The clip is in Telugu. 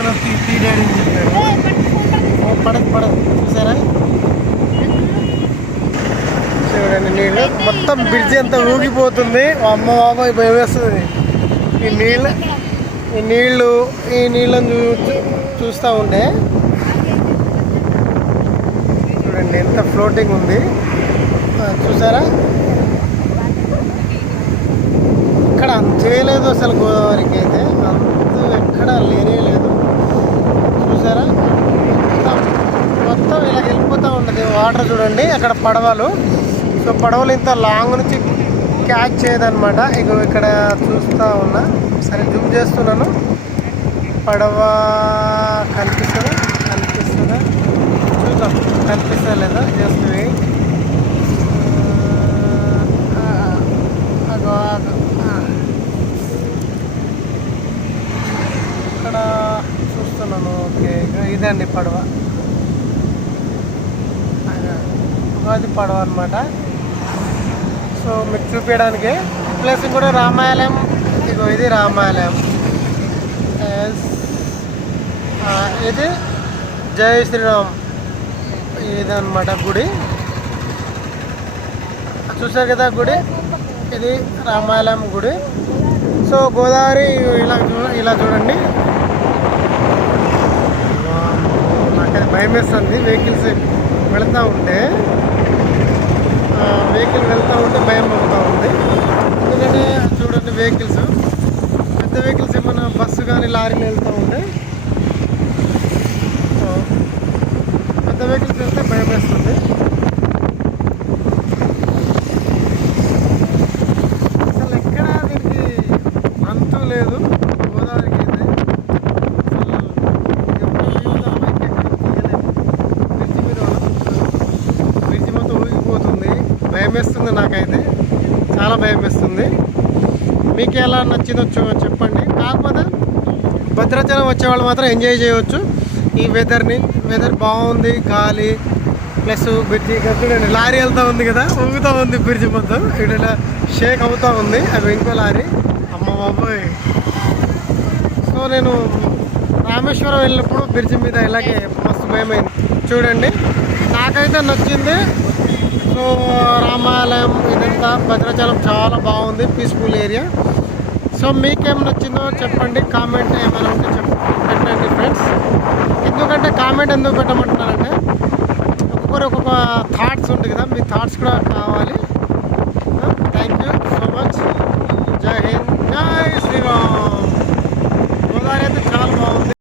అందులో టీ డాడీ అని చెప్పాడు. పడదు చూసారా, చూడండి నీళ్ళు మొత్తం బ్రిడ్జి అంతా ఊగిపోతుంది. అమ్మ బాబాయ్ భయం వేస్తుంది. ఈ నీళ్ళని చూస్తూ ఉంటే చూడండి ఎంత ఫ్లోటింగ్ ఉంది చూసారా. ఇక్కడ అంతే లేదు అసలు, గోదావరికి అయితే అంత ఎక్కడ లేనే లేదు చూసారా. మొత్తం ఇలా వెళ్ళిపోతూ ఉంటుంది వాటర్. చూడండి అక్కడ పడవలు. సో పడవలు ఇంత లాంగ్ నుంచి క్యాచ్ చేయదన్నమాట. ఇక ఇక్కడ చూస్తూ ఉన్నా, సరే జూమ్ చేస్తున్నాను. పడవ కనిపిస్తుందా చూద్దాం, కనిపిస్తా లేదా జస్ట్ ఇక్కడ చూస్తున్నాను. ఓకే ఇదండి పడవ, ఉగాది పడవ అనమాట. సో మీకు చూపించడానికి ప్లేస్ కూడా రామాలయం. ఇగో ఇది రామాలయం, ఇది జై శ్రీరామ్ ఇదన్నమాట గుడి. చూసారు కదా గుడి, ఇది రామాలయం గుడి. సో గోదావరి ఇలా చూడండి. నాకు భయం వేస్తుంది వెహికల్స్ వెళ్తూ ఉంటే భయం అవుతూ ఉంది. ఎందుకంటే చూడండి వెహికల్స్, పెద్ద వెహికల్స్ ఏమైనా బస్సు కానీ లారీలు వెళ్తూ ఉంటే, పెద్ద వెహికల్స్ వెళ్తే భయం వేస్తుంది. అసలు ఎక్కడ దీనికి అంతు లేదు గోదావరికి అయితే. బ్రిడ్జి మొత్తం ఊగిపోతుంది. భయం వేస్తుంది నాకైతే, చాలా భయం వేస్తుంది. మీకు ఎలా నచ్చిందో చెప్పండి. కాకపోతే భద్రాచలం వచ్చేవాళ్ళు మాత్రం ఎంజాయ్ చేయవచ్చు ఈ వెదర్ బాగుంది. గాలి ప్లస్ బ్రిడ్జి చూడండి, లారీ వెళ్తూ ఉంది కదా, ఊగుతూ ఉంది బ్రిడ్జి మొత్తం. ఇక్కడ షేక్ అవుతూ ఉంది. అవి ఇంకో లారీ, అమ్మ బాబోయ్. సో నేను రామేశ్వరం వెళ్ళినప్పుడు బ్రిడ్జి మీద ఇలాగే మస్తు భయమైంది. చూడండి నాకైతే నచ్చింది. సో రామాలయం ఇదంతా భద్రాచలం చాలా బాగుంది, పీస్ఫుల్ ఏరియా. సో మీకేం నచ్చిందో చెప్పండి, కామెంట్ ఏమైనా ఉంటే పెట్టండి ఫ్రెండ్స్. ఎందుకంటే కామెంట్ ఎందుకు పెట్టమంటున్నారంటే ఒక్కొక్కరు ఒక్కొక్క థాట్స్ ఉంటుంది కదా, మీ థాట్స్ కూడా కావాలి. Thank you so much. జై హింద్, జై శ్రీరామ్. గోదావరి అయితే చాలా బాగుంది.